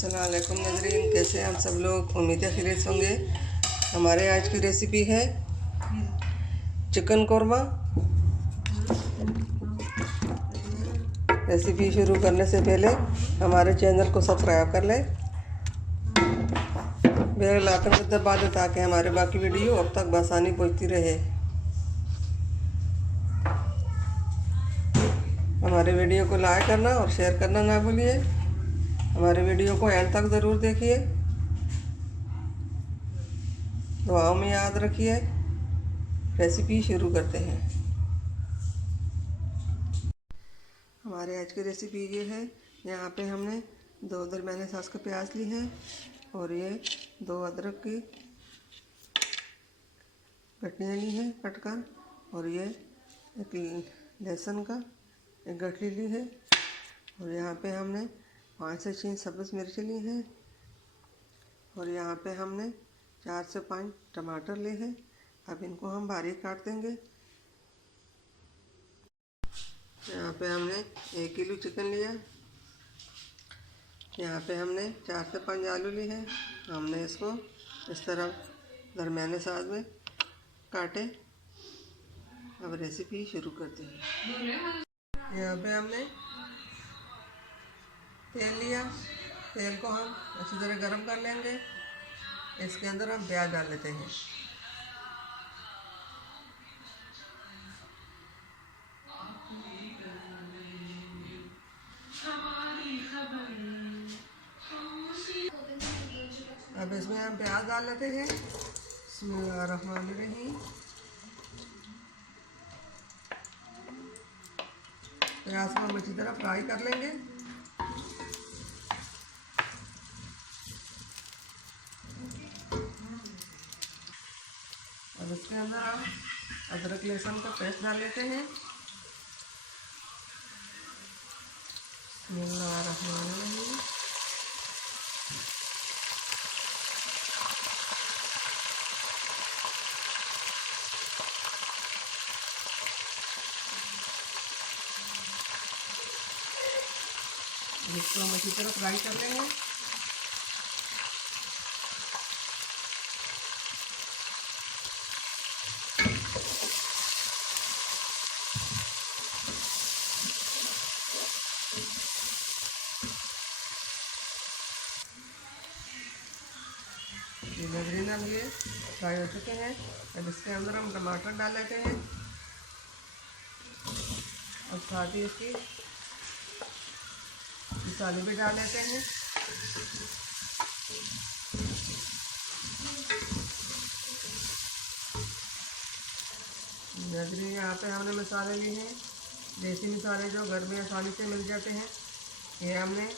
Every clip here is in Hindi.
अस्सलाम वालेकुम नाज़रीन, कैसे हैं आप सब लोग। उम्मीद है खैरियत होंगे। हमारे आज की रेसिपी है चिकन कौरमा। रेसिपी शुरू करने से पहले हमारे चैनल को सब्सक्राइब कर लें, बेल आइकन को दबा दें ताकि हमारे बाकी वीडियो अब तक बआसानी पहुंचती रहे। हमारे वीडियो को लाइक करना और शेयर करना ना भूलिए। हमारे वीडियो को एंड तक ज़रूर देखिए, दुआओं में याद रखिए। रेसिपी शुरू करते हैं। हमारे आज की रेसिपी ये है, यहाँ पे हमने 2 दरमियाने साइज़ के प्याज ली हैं और ये 2 अदरक की गठलियाँ ली हैं कट कर, और ये एक लहसुन का एक गठली ली है, और यहाँ पे हमने 5 से 6 सब्ज़ मिर्च ली हैं, और यहाँ पे हमने 4 से 5 टमाटर लिए हैं। अब इनको हम बारीक काट देंगे। यहाँ पे हमने 1 किलो चिकन लिया। यहाँ पे हमने 4 से 5 आलू लिए हैं। हमने इसको इस तरह दरमियाने साइज में काटे। अब रेसिपी शुरू करते हैं। यहाँ पे हमने तेल लिया। तेल को हम अच्छी तरह गर्म कर लेंगे। इसके अंदर हम प्याज डाल लेते हैं। अब इसमें हम प्याज डाल लेते हैं। बिस्मिल्लाहिर्रहमानिर्रहीम। प्याज को हम अच्छी तरह फ्राई कर लेंगे। अब इसके अंदर हम अदरक लहसुन का पेस्ट डाल लेते हैं। बिस्मिल्लाहिर्रहमानिर्रहीम। इसको हम अच्छी तरह फ्राई कर लेंगे। नजरीन अब ये फ्राई हो चुके हैं। अब इसके अंदर हम टमाटर डाल लेते हैं और साथ ही इसकी मसाले भी डाल लेते हैं। नजरीन यहाँ पे हमने मसाले लिए हैं, देसी मसाले जो घर में आसानी से मिल जाते हैं। ये हमने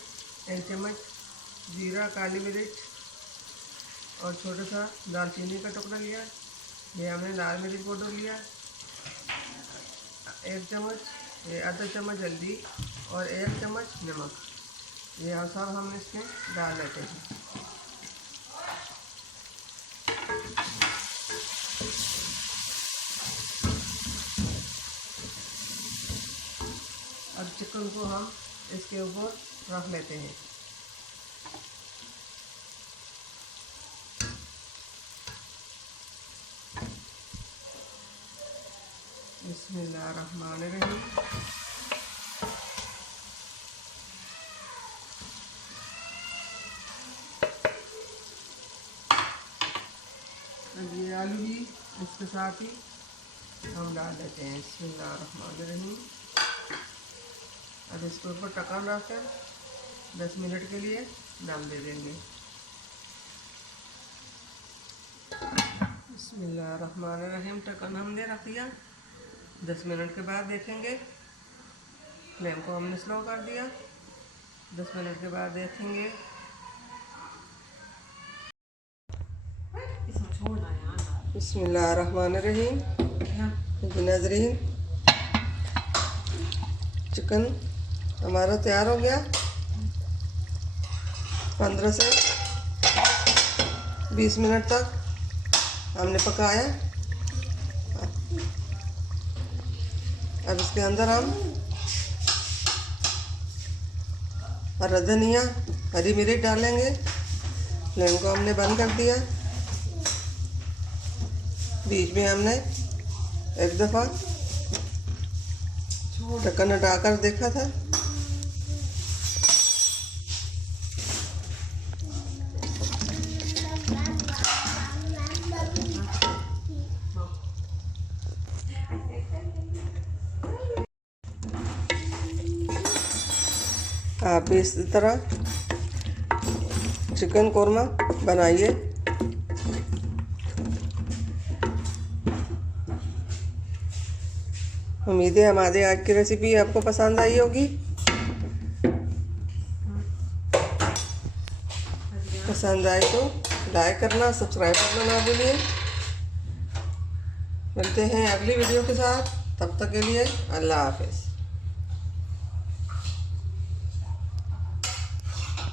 1 चम्मच जीरा, काली मिर्च और छोटा सा दालचीनी का टुकड़ा लिया। ये हमने लाल मिर्च पाउडर लिया 1 चम्मच, ये आधा चम्मच हल्दी और 1 चम्मच नमक। ये सब हम इसमें डाल लेते हैं। अब चिकन को हम इसके ऊपर रख लेते हैं। बिस्मिल्लाहिर्रहमानिर्रहीम। अब ये आलू भी इसके साथ ही हम डाल देते हैं। बिस्मिल्लाहिर्रहमानिर्रहीम। अब इसके ऊपर ढक्कन रखकर 10 मिनट के लिए दम दे देंगे। बिस्मिल्लाहिर्रहमानिर्रहीम। ढक्कन हमने रख दिया। 10 मिनट के बाद देखेंगे। फ्लेम को हमने स्लो कर दिया। 10 मिनट के बाद देखेंगे। बिस्मिल्लाहिर्रहमानिर्रहीम। नाज़रीन, चिकन हमारा तैयार हो गया। 15 से 20 मिनट तक हमने पकाया। अब इसके अंदर हम हरा धनिया हरी मिर्च डालेंगे। फ्लेम को हमने बंद कर दिया। बीच में हमने एक दफ़ा ढक्कन हटाकर देखा था। आप भी इस तरह चिकन कोरमा बनाइए। उम्मीद है हमारी आज की रेसिपी आपको पसंद आई होगी। पसंद आए तो लाइक करना, सब्सक्राइब करना ना भूलिए। मिलते हैं अगली वीडियो के साथ, तब तक के लिए अल्लाह हाफ़िज़।